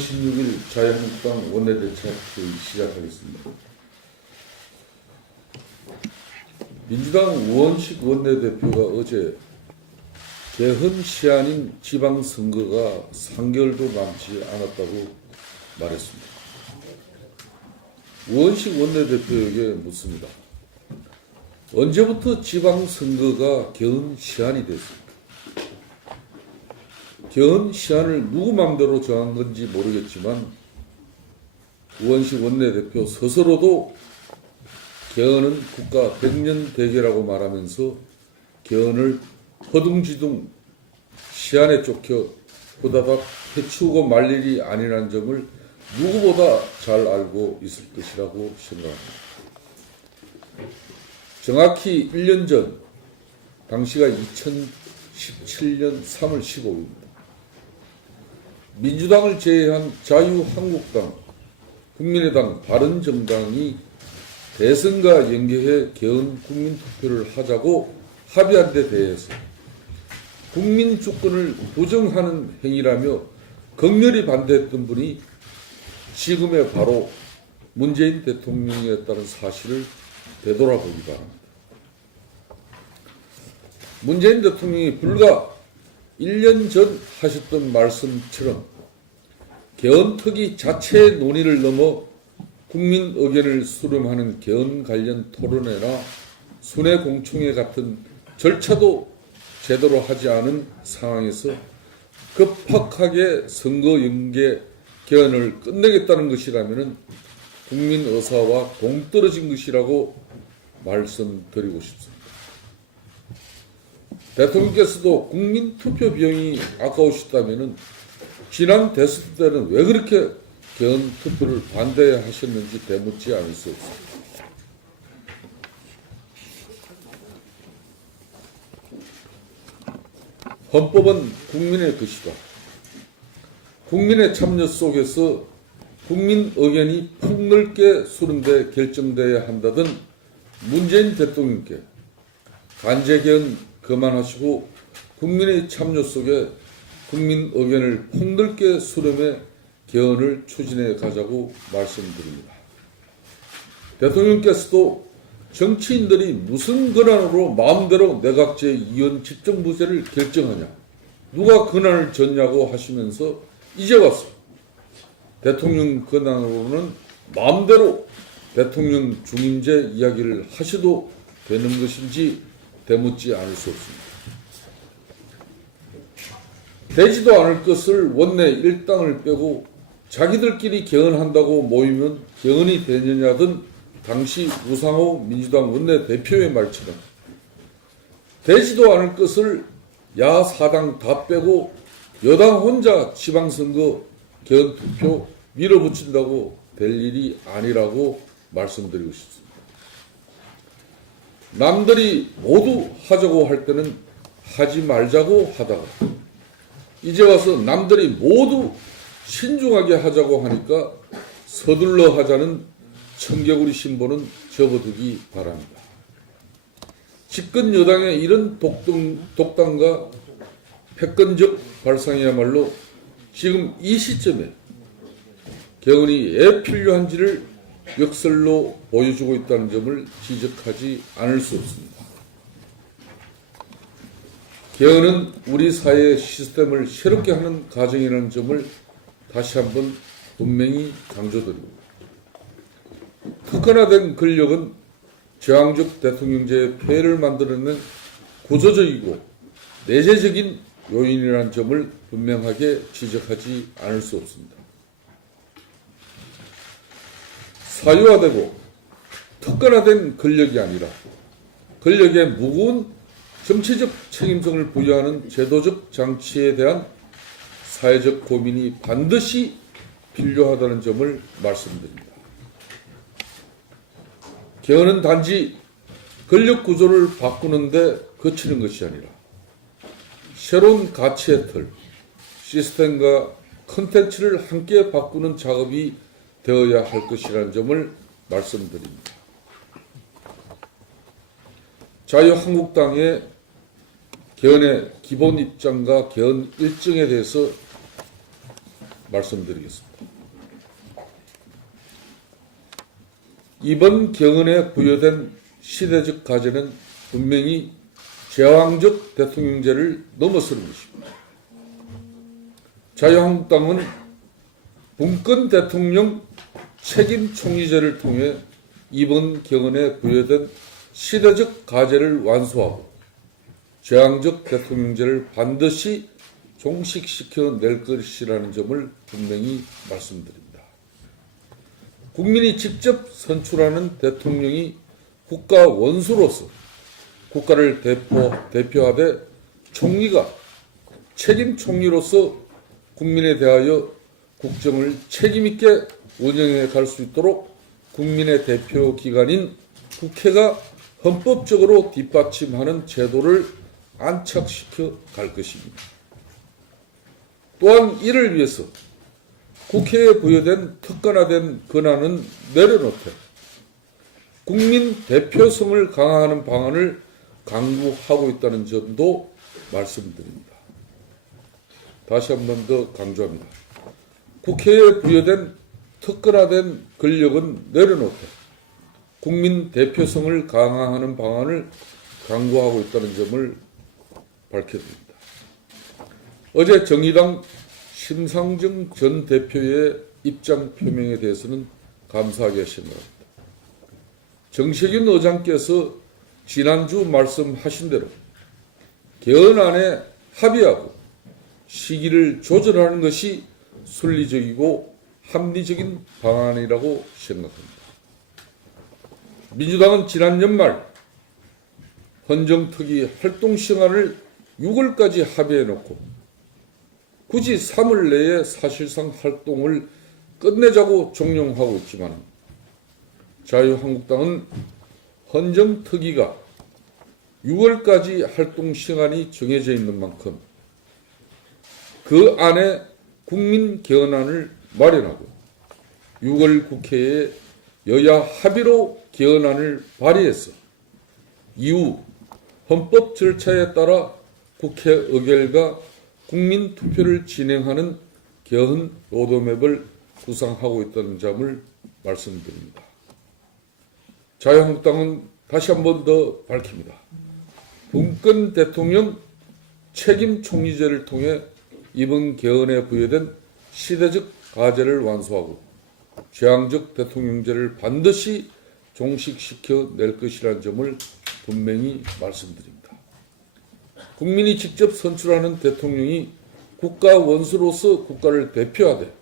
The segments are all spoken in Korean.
16일 자유한국당 원내대책 회의 시작하겠습니다. 민주당 우원식 원내대표가 어제 개헌 시한인 지방선거가 3개월도 남지 않았다고 말했습니다. 우원식 원내대표에게 묻습니다. 언제부터 지방선거가 개헌 시한이 됐습니까? 개헌 시한을 누구 맘대로 정한 건지 모르겠지만 우원식 원내대표 스스로도 개헌은 국가 백년 대계라고 말하면서 개헌을 허둥지둥 시한에 쫓겨 후다닥 해치우고 말 일이 아니라는 점을 누구보다 잘 알고 있을 것이라고 생각합니다. 정확히 1년 전, 당시가 2017년 3월 15일입니다. 민주당을 제외한 자유한국당, 국민의당, 바른정당이 대선과 연계해 개헌 국민투표를 하자고 합의한 데 대해서 국민 주권을 부정하는 행위라며 격렬히 반대했던 분이 지금의 바로 문재인 대통령이었다는 사실을 되돌아보기 바랍니다. 문재인 대통령이 불과 1년 전 하셨던 말씀처럼 개헌특위 자체의 논의를 넘어 국민 의견을 수렴하는 개헌 관련 토론회나 순회 공청회 같은 절차도 제대로 하지 않은 상황에서 급박하게 선거 연계 개헌을 끝내겠다는 것이라면 국민 의사와 동떨어진 것이라고 말씀드리고 싶습니다. 대통령께서도 국민 투표 비용이 아까우시다면 지난 대선 때는 왜 그렇게 개헌 투표를 반대하셨는지 되묻지 않을 수 없습니다. 헌법은 국민의 것이다. 국민의 참여 속에서 국민 의견이 폭넓게 수렴돼 결정되어야 한다던 문재인 대통령께 간제 개헌 그만하시고 국민의 참여 속에 국민 의견을 폭넓게 수렴해 개헌을 추진해 가자고 말씀드립니다. 대통령께서도 정치인들이 무슨 권한으로 마음대로 내각제 이원 집정부제를 결정하냐, 누가 권한을 줬냐고 하시면서 이제 와서 대통령 권한으로는 마음대로 대통령 중임제 이야기를 하셔도 되는 것인지 되묻지 않을 수 없습니다. 되지도 않을 것을 원내 일당을 빼고 자기들끼리 개헌한다고 모이면 개헌이 되느냐던 당시 우상호 민주당 원내대표의 말처럼 되지도 않을 것을 야사당 다 빼고 여당 혼자 지방선거 개헌 투표 밀어붙인다고 될 일이 아니라고 말씀드리고 싶습니다. 남들이 모두 하자고 할 때는 하지 말자고 하다가 이제 와서 남들이 모두 신중하게 하자고 하니까 서둘러 하자는 청개구리 신보는 접어두기 바랍니다. 집권 여당의 이런 독단과 패권적 발상이야말로 지금 이 시점에 개헌이 왜 필요한지를 역설로 보여주고 있다는 점을 지적하지 않을 수 없습니다. 개헌은 우리 사회의 시스템을 새롭게 하는 과정이라는 점을 다시 한번 분명히 강조드립니다. 특권화된 권력은 제왕적 대통령제의 폐해를 만들어낸 구조적이고 내재적인 요인이라는 점을 분명하게 지적하지 않을 수 없습니다. 사유화되고 특권화된 권력이 아니라 권력에 무거운 정치적 책임성을 부여하는 제도적 장치에 대한 사회적 고민이 반드시 필요하다는 점을 말씀드립니다. 개헌은 단지 권력 구조를 바꾸는데 그치는 것이 아니라 새로운 가치의 틀, 시스템과 컨텐츠를 함께 바꾸는 작업이 되어야 할 것이라는 점을 말씀드립니다. 자유한국당의 개헌의 기본 입장과 개헌 일정에 대해서 말씀드리겠습니다. 이번 경언에 부여된 시대적 과제는 분명히 제왕적 대통령제를 넘어서는 것입니다. 자유한국당은 분권 대통령 책임 총리제를 통해 이번 경언에 부여된 시대적 과제를 완수하고 제왕적 대통령제를 반드시 종식시켜 낼 것이라는 점을 분명히 말씀드립니다. 국민이 직접 선출하는 대통령이 국가 원수로서 국가를 대표하되 총리가 책임 총리로서 국민에 대하여 국정을 책임있게 운영해 갈 수 있도록 국민의 대표 기관인 국회가 헌법적으로 뒷받침하는 제도를 안착시켜 갈 것입니다. 또한 이를 위해서 국회에 부여된 특권화된 권한은 내려놓되 국민 대표성을 강화하는 방안을 강구하고 있다는 점도 말씀드립니다. 다시 한 번 더 강조합니다. 국회에 부여된 특권화된 권력은 내려놓되 국민 대표성을 강화하는 방안을 강구하고 있다는 점을 밝혀드립니다. 어제 정의당 심상정 전 대표의 입장 표명에 대해서는 감사하게 생각합니다. 정세균 의장께서 지난주 말씀하신 대로 개헌안에 합의하고 시기를 조절하는 것이 순리적이고 합리적인 방안이라고 생각합니다. 민주당은 지난 연말 헌정특위 활동 시간을 6월까지 합의해놓고 굳이 3월 내에 사실상 활동을 끝내자고 종용하고 있지만 자유한국당은 헌정특위가 6월까지 활동 시간이 정해져 있는 만큼 그 안에 국민 개헌안을 마련하고 6월 국회에 여야 합의로 개헌안을 발의해서 이후 헌법 절차에 따라 국회 의결과 국민 투표를 진행하는 개헌 로드맵을 구상하고 있다는 점을 말씀드립니다. 자유한국당은 다시 한 번 더 밝힙니다. 분권 대통령 책임 총리제를 통해 이번 개헌에 부여된 시대적 과제를 완수하고 제왕적 대통령제를 반드시 종식시켜 낼 것이라는 점을 분명히 말씀드립니다. 국민이 직접 선출하는 대통령이 국가 원수로서 국가를 대표하되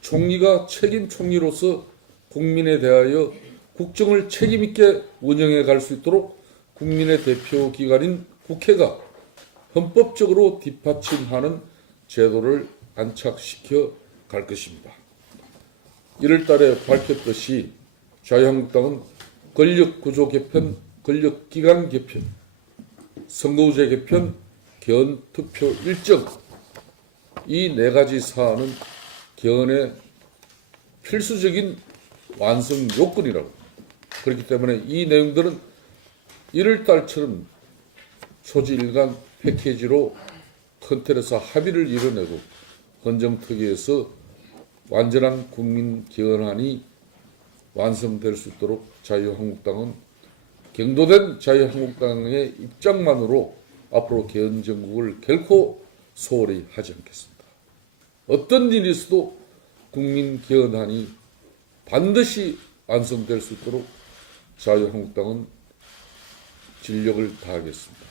총리가 책임 총리로서 국민에 대하여 국정을 책임있게 운영해 갈 수 있도록 국민의 대표 기관인 국회가 헌법적으로 뒷받침하는 제도를 안착시켜 갈 것입니다. 1월 달에 밝혔듯이 자유한국당은 권력구조 개편, 권력기관 개편, 선거제 개편, 개헌 투표 일정 이 네 가지 사안은 개헌의 필수적인 완성 요건이라고. 그렇기 때문에 이 내용들은 1월 달처럼 초지일간 패키지로 큰 틀에서 합의를 이뤄내고 헌정특위에서 완전한 국민 개헌안이 완성될 수 있도록 자유한국당은 경도된 자유한국당의 입장만으로 앞으로 개헌 정국을 결코 소홀히 하지 않겠습니다. 어떤 일이 있어도 국민 개헌안이 반드시 완성될 수 있도록 자유한국당은 진력을 다하겠습니다.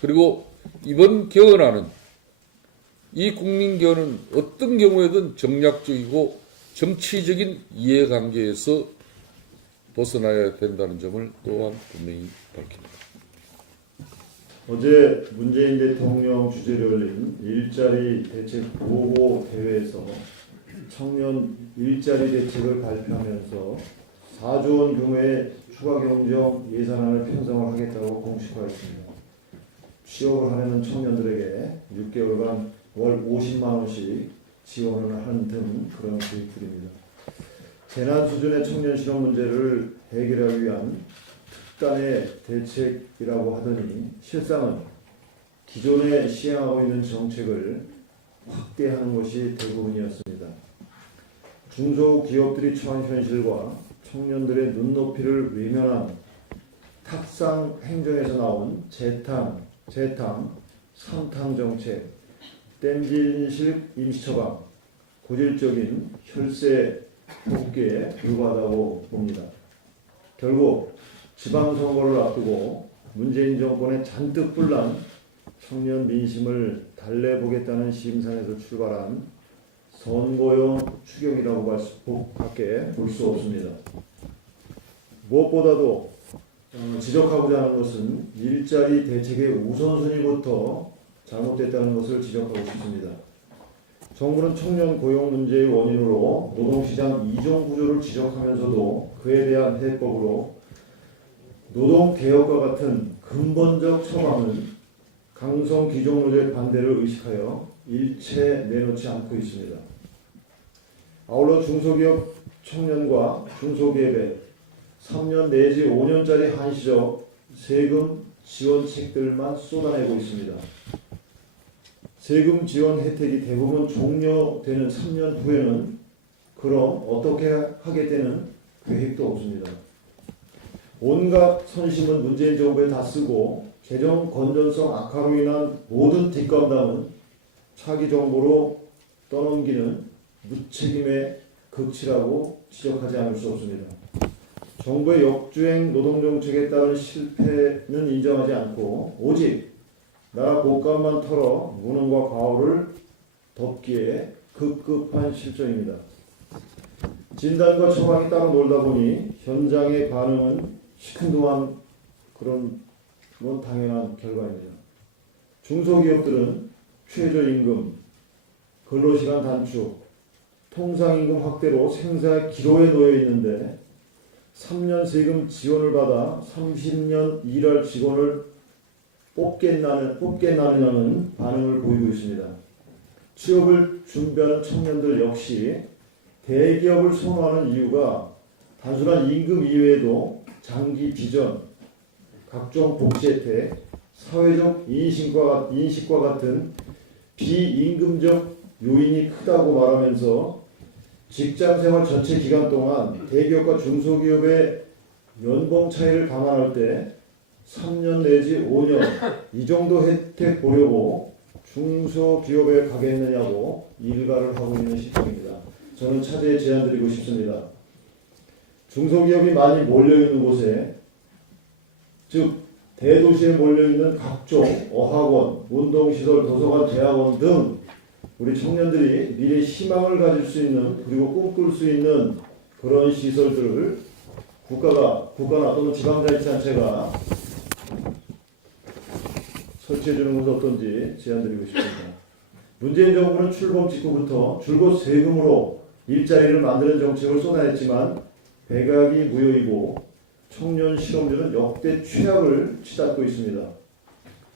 그리고 이번 개헌안은 이 국민 개헌은 어떤 경우에든 정략적이고 정치적인 이해관계에서 벗어나야 된다는 점을 또한 분명히 밝힙니다. 어제 문재인 대통령 주재로 열린 일자리 대책 보고 대회에서 청년 일자리 대책을 발표하면서 4조 원 규모의 추가 경정 예산안을 편성을 하겠다고 공식화했습니다. 취업을 하려는 청년들에게 6개월간 월 50만 원씩 지원을 하는 등 그런 계획들입니다. 재난 수준의 청년 실업 문제를 해결하기 위한 특단의 대책이라고 하더니 실상은 기존에 시행하고 있는 정책을 확대하는 것이 대부분이었습니다. 중소기업들이 처한 현실과 청년들의 눈높이를 외면한 탁상 행정에서 나온 재탕, 삼탕 정책, 땜질식 임시처방, 고질적인 혈세 복귀에 불과하다고 봅니다. 결국 지방선거를 앞두고 문재인 정권의 잔뜩 불난 청년 민심을 달래보겠다는 심산에서 출발한 선거용 추경이라고 밖에 볼 수 없습니다. 무엇보다도 지적하고자 하는 것은 일자리 대책의 우선순위부터 잘못됐다는 것을 지적하고 싶습니다. 정부는 청년 고용 문제의 원인으로 노동시장 이종 구조를 지적하면서도 그에 대한 해법으로 노동개혁과 같은 근본적 처방은 강성 기종노조의 반대를 의식하여 일체 내놓지 않고 있습니다. 아울러 중소기업 청년과 중소기업에 3년 내지 5년짜리 한시적 세금 지원책들만 쏟아내고 있습니다. 세금 지원 혜택이 대부분 종료되는 3년 후에는 그럼 어떻게 하겠다는 계획도 없습니다. 온갖 선심은 문재인 정부에 다 쓰고 재정 건전성 악화로 인한 모든 뒷감당은 차기 정부로 떠넘기는 무책임의 극치라고 지적하지 않을 수 없습니다. 정부의 역주행 노동정책에 따른 실패는 인정하지 않고 오직 나라 곳간만 털어 무능과 과오를 덮기에 급급한 실정입니다. 진단과 처방이 따로 놀다 보니 현장의 반응은 시큰둥한 그런 건 당연한 결과입니다. 중소기업들은 최저임금, 근로시간 단축, 통상임금 확대로 생사의 기로에 놓여 있는데 3년 세금 지원을 받아 30년 일할 직원을 뽑겠나느냐는 반응을 보이고 있습니다. 취업을 준비하는 청년들 역시 대기업을 선호하는 이유가 단순한 임금 이외에도 장기 비전, 각종 복지 혜택, 사회적 인식과 같은 비임금적 요인이 크다고 말하면서 직장생활 전체 기간 동안 대기업과 중소기업의 연봉 차이를 감안할 때 3년 내지 5년 이 정도 혜택 보려고 중소기업에 가겠느냐고 일가를 하고 있는 시점입니다. 저는 차제에 제안드리고 싶습니다. 중소기업이 많이 몰려있는 곳에, 즉 대도시에 몰려있는 각종 어학원, 운동시설, 도서관, 대학원 등 우리 청년들이 미래 희망을 가질 수 있는, 그리고 꿈꿀 수 있는 그런 시설들을 국가나 또는 지방자치단체가 설치해주는 것은 어떤지 제안드리고 싶습니다. 문재인 정부는 출범 직후부터 줄곧 세금으로 일자리를 만드는 정책을 쏟아냈지만 백악이 무효이고 청년 실업률은 역대 최악을 치닫고 있습니다.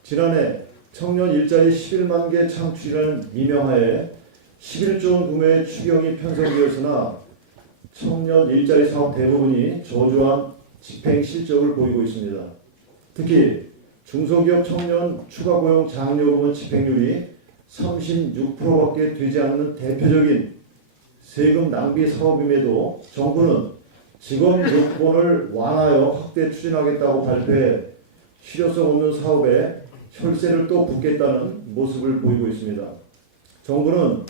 지난해 청년 일자리 11만 개 창출이라는 미명하에 11조 원 규모의 추경이 편성되었으나 청년 일자리 사업 대부분이 저조한 집행 실적을 보이고 있습니다. 특히 중소기업 청년 추가 고용 장려금은 집행률이 36%밖에 되지 않는 대표적인 세금 낭비 사업임에도 정부는 직원 요건을 완화하여 확대 추진하겠다고 발표해 실효성 없는 사업에 혈세를 또 붓겠다는 모습을 보이고 있습니다. 정부는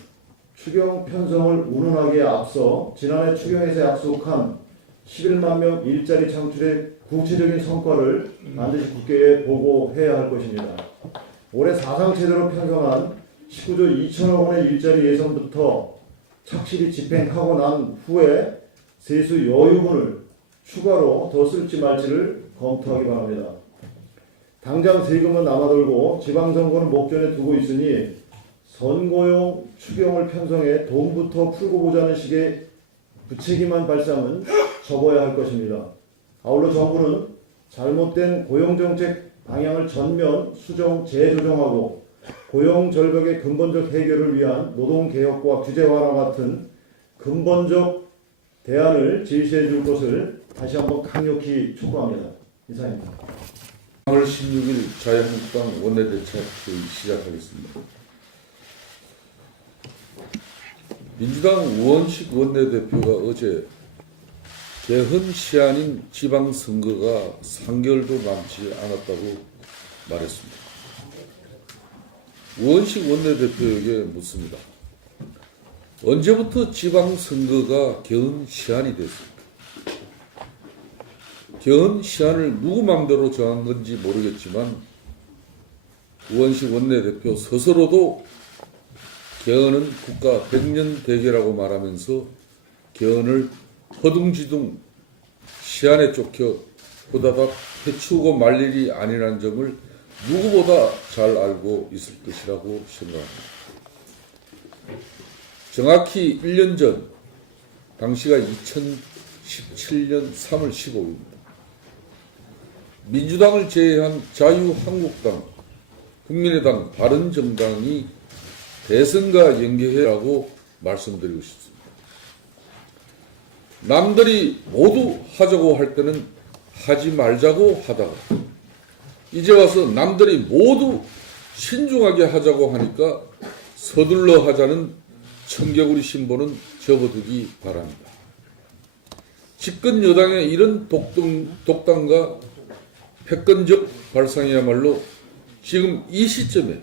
추경 편성을 운운하기에 앞서 지난해 추경에서 약속한 11만 명 일자리 창출의 구체적인 성과를 반드시 국회에 보고해야 할 것입니다. 올해 사상체대로 편성한 19조 2천억 원의 일자리 예산부터 착실히 집행하고 난 후에 세수 여유분을 추가로 더 쓸지 말지를 검토하기 바랍니다. 당장 세금은 남아돌고 지방선거는 목전에 두고 있으니 선거용 추경을 편성해 돈부터 풀고 보자는 식의 부채기만 발상은 접어야 할 것입니다. 아울러 정부는 잘못된 고용정책 방향을 전면 재조정하고 고용절벽의 근본적 해결을 위한 노동개혁과 규제 완화 같은 근본적 대안을 제시해 줄 것을 다시 한번 강력히 촉구합니다. 이상입니다. 3월 16일 자유한국당 원내대책 시작하겠습니다. 민주당 우원식 원내대표가 어제 개헌 시한인 지방선거가 3개월도 남지 않았다고 말했습니다. 우원식 원내대표에게 묻습니다. 언제부터 지방선거가 개헌 시한이 됐습니까? 개헌 시한을 누구 마음대로 정한 건지 모르겠지만 우원식 원내대표 스스로도 개헌은 국가 100년 대계라고 말하면서 개헌을 허둥지둥 시한에 쫓겨 후다닥 해치우고 말 일이 아니라는 점을 누구보다 잘 알고 있을 것이라고 생각합니다. 정확히 1년 전, 당시가 2017년 3월 15일입니다. 민주당을 제외한 자유한국당, 국민의당, 바른정당이 대선과 연계해라고 말씀드리고 싶습니다. 남들이 모두 하자고 할 때는 하지 말자고 하다가 이제 와서 남들이 모두 신중하게 하자고 하니까 서둘러 하자는 청개구리 신보는 접어두기 바랍니다. 집권 여당의 이런 독단과 패권적 발상이야말로 지금 이 시점에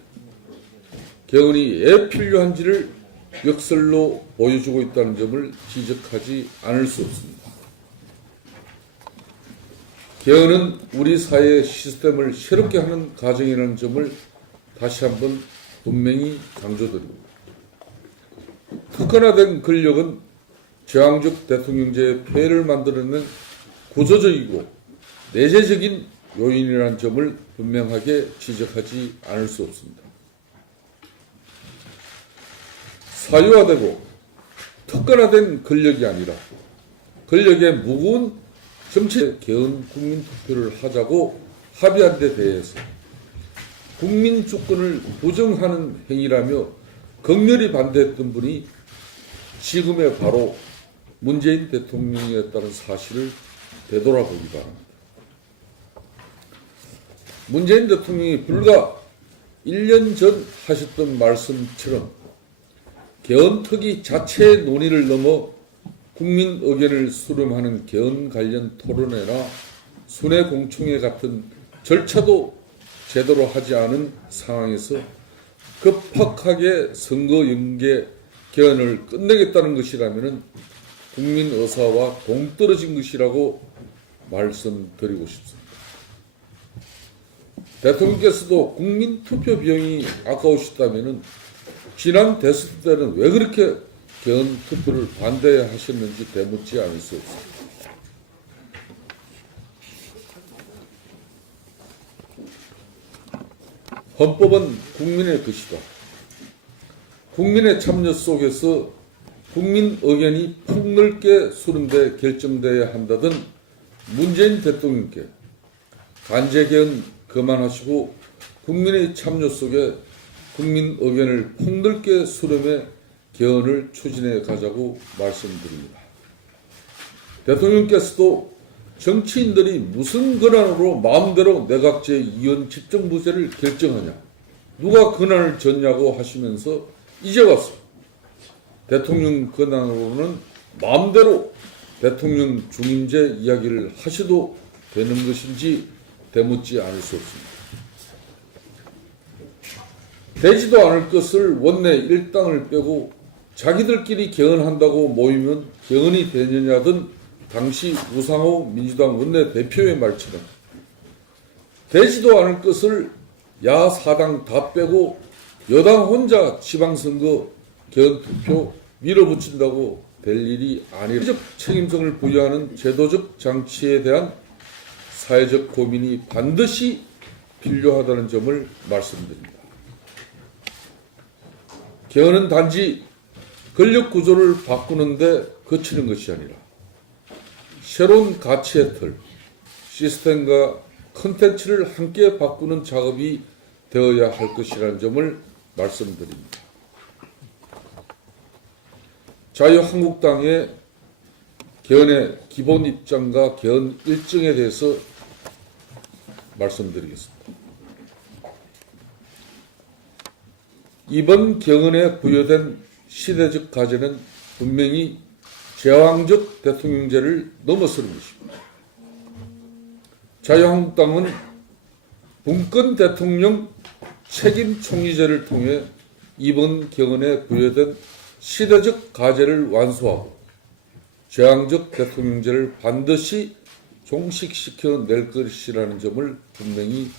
개헌이 왜 필요한지를 역설로 보여주고 있다는 점을 지적하지 않을 수 없습니다. 개헌은 우리 사회의 시스템을 새롭게 하는 과정이라는 점을 다시 한번 분명히 강조드립니다. 특권화된 권력은 제왕적 대통령제의 폐해를 만들어낸 구조적이고 내재적인 요인이라는 점을 분명하게 지적하지 않을 수 없습니다. 사유화되고 특권화된 권력이 아니라 권력의 무거운 정치 개헌 국민투표를 하자고 합의한 데 대해서 국민 주권을 부정하는 행위라며 격렬히 반대했던 분이 지금의 바로 문재인 대통령이었다는 사실을 되돌아보기 바랍니다. 문재인 대통령이 불과 1년 전 하셨던 말씀처럼 개헌특위 자체의 논의를 넘어 국민 의견을 수렴하는 개헌 관련 토론회나 순회 공청회 같은 절차도 제대로 하지 않은 상황에서 급박하게 선거 연계 개헌을 끝내겠다는 것이라면 국민 의사와 동떨어진 것이라고 말씀드리고 싶습니다. 대통령께서도 국민 투표 비용이 아까우셨다면 지난 대선 때는 왜 그렇게 개헌 투표를 반대하셨는지 되묻지 않을 수 없습니다. 헌법은 국민의 것이다. 국민의 참여 속에서 국민 의견이 폭넓게 수렴돼 결정되어야 한다던 문재인 대통령께 관제 개헌 그만하시고 국민의 참여 속에 국민 의견을 폭넓게 수렴해 개헌을 추진해 가자고 말씀드립니다. 대통령께서도 정치인들이 무슨 권한으로 마음대로 내각제 이원 집정부제를 결정하냐, 누가 권한을 줬냐고 하시면서 이제 와서 대통령 권한으로는 마음대로 대통령 중임제 이야기를 하셔도 되는 것인지 되묻지 않을 수 없습니다. 되지도 않을 것을 원내 일당을 빼고 자기들끼리 개헌한다고 모이면 개헌이 되느냐던 당시 우상호 민주당 원내대표의 말처럼 되지도 않을 것을 야사당 다 빼고 여당 혼자 지방선거 개헌투표 밀어붙인다고 될 일이 아니라 사회적 책임성을 부여하는 제도적 장치에 대한 사회적 고민이 반드시 필요하다는 점을 말씀드립니다. 개헌은 단지 권력 구조를 바꾸는데 그치는 것이 아니라 새로운 가치의 틀, 시스템과 컨텐츠를 함께 바꾸는 작업이 되어야 할 것이라는 점을 말씀드립니다. 자유한국당의 개헌의 기본 입장과 개헌 일정에 대해서 말씀드리겠습니다. 이번 개헌에 부여된 시대적 과제는 분명히 제왕적 대통령제를 넘어서는 것입니다. 자유한국당은 분권 대통령 책임 총리제를 통해 이번 경언에 부여된 시대적 과제를 완수하고 제왕적 대통령제를 반드시 종식시켜 낼 것이라는 점을 분명히